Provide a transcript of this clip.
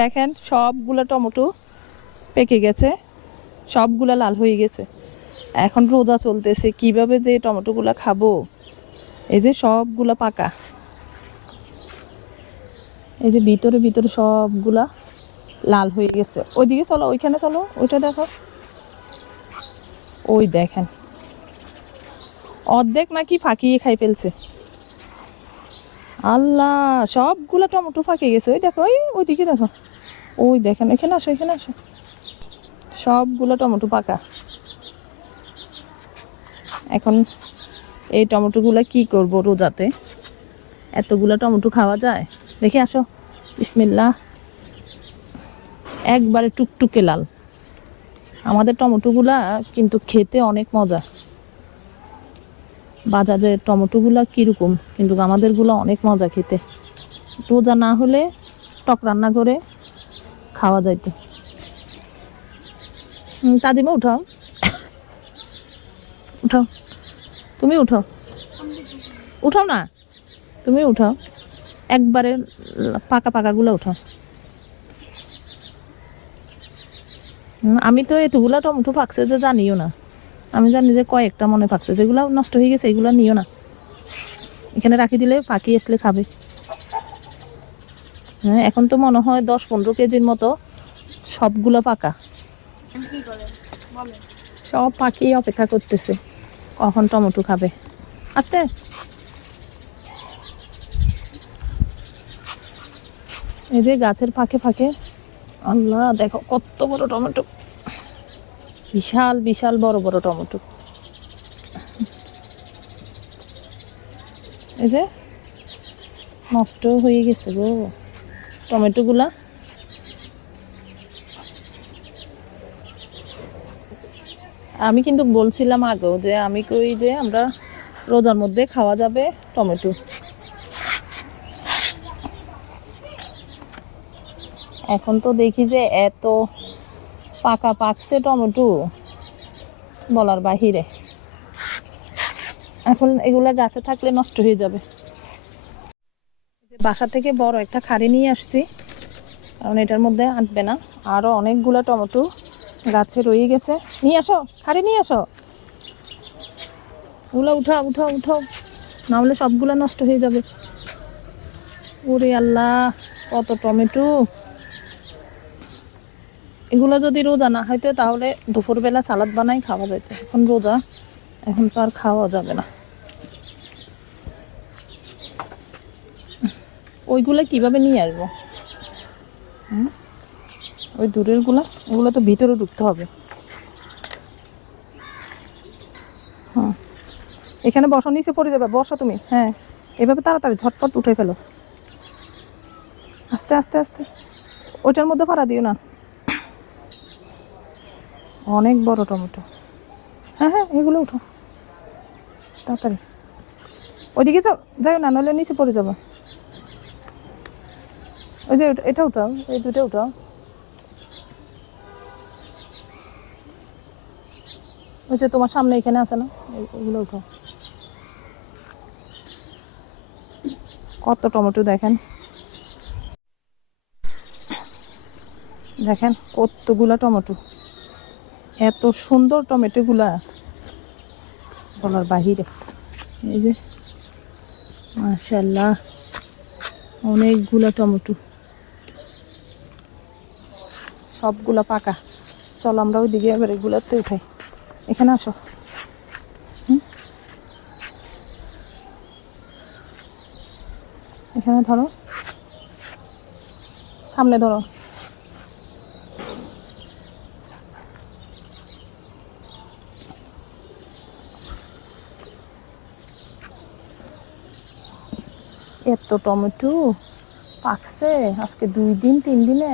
দেখেন সবগুলো টমেটো পেকে গেছে, সবগুলা লাল হয়ে গেছে। এখন রোজা চলতেছে, কিভাবে যে টমেটোগুলা খাবো। এই যে সবগুলা পাকা, এই যে ভিতরে ভিতরে সবগুলা লাল হয়ে গেছে। ওইদিকে চলো, ওইখানে চলো, ওইটা দেখো। ওই দেখেন অর্ধেক নাকি ফাঁকিয়ে খাই ফেলছে। আল্লাহ, সবগুলা টমেটো ফাঁকে গেছে। ওই দেখো, ওইদিকে দেখো, ওই দেখেন, এখানে আসো, এখানে আসো। সবগুলো টমেটো পাকা। এখন এই টমেটোগুলো কি করব রোজাতে? এতগুলো টমেটো খাওয়া যায়? দেখে আসো, বিসমিল্লাহ। একবারে টুকটুকে লাল। আমাদের টমেটোগুলা কিন্তু খেতে অনেক মজা। বাজারের টমেটোগুলা কীরকম, কিন্তু আমাদেরগুলো অনেক মজা খেতে। রোজা না হলে টক রান্না করে খাওয়া যাইতো। কাজিমা উঠাও, উঠাও, তুমি উঠাও, উঠাও না, তুমি উঠাও। একবারে পাকা পাকাগুলো উঠাও। আমি তো এতগুলা টমেটো পাকছে যে জানিও না। আমি জানি যে কয়েকটা মনে পাকছে, যেগুলো নষ্ট হয়ে গেছে এগুলো নিও না। এখানে রাখি দিলে পাখি আসলে খাবে। হ্যাঁ, এখন তো মনে হয় 10-15 কেজির মতো সবগুলো পাকা। সব পাখি অপেক্ষা করতেছে কখন টমেটো খাবে। আস্তে, এই যে গাছের ফাঁকে ফাঁকে, আল্লাহ দেখো কত বড় টমেটো, বিশাল বিশাল বড় বড় টমেটো। এই যে নষ্ট হয়ে গেছে গো টমেটোগুলা। আমি কিন্তু বলছিলাম আগেও যে আমি কই যে আমরা রোজার মধ্যে খাওয়া যাবে টমেটো। এখন তো দেখি যে এত পাকা পাকছে টমেটো, বলার বাহিরে। এখন এগুলা গাছে থাকলে নষ্ট হয়ে যাবে। বাসা থেকে বড় একটা খাড়ি নিয়ে আসছি, কারণ এটার মধ্যে আঁটবে না। আরও অনেকগুলো টমেটো গাছে রয়ে গেছে। নিয়ে আসো, খাড়ি নিয়ে আসো। ওগুলো উঠাও, উঠাও, উঠাও, নাহলে সবগুলো নষ্ট হয়ে যাবে। ওরে আল্লাহ, কত টমেটো! এগুলো যদি রোজা না হইতো তাহলে দুপুরবেলা সালাদ বানাই খাওয়া যেত। এখন রোজা, এখন তো আর খাওয়া যাবে না। ওইগুলো কিভাবে নিয়ে আসবো? ওই দূরের গুলা, ওগুলো তো ভিতরে ঢুকতে হবে। হ্যাঁ, এখানে বসো, নিচে পড়ে যাবে, বসো তুমি। হ্যাঁ, এভাবে তাড়াতাড়ি ঝটপট উঠে ফেলো, আস্তে আস্তে আস্তে। ওইটার মধ্যে ফাড়া দিও না, অনেক বড় টমেটো। হ্যাঁ হ্যাঁ, এগুলো উঠো তাড়াতাড়ি। ওইদিকে যাও, যাও না, নইলে নিচে পড়ে যাবো। ওই যে এটা উঠাও, এই দুটো উঠাও। ওই যে তোমার সামনে এখানে আছে না, এগুলো উঠাও। কত টমেটো দেখেন, দেখেন কতগুলা টমেটো, এত সুন্দর টমেটোগুলা বলার বাহিরে। এই যে মাশাআল্লাহ, অনেকগুলা টমেটো, সবগুলা পাকা। চলো আমরা ওইদিকে এবার এগুলোতে উঠাই। এখানে আসো, এখানে ধরো, সামনে ধরো। এত টমেটো পাকছে আজকে 2-3 দিনে।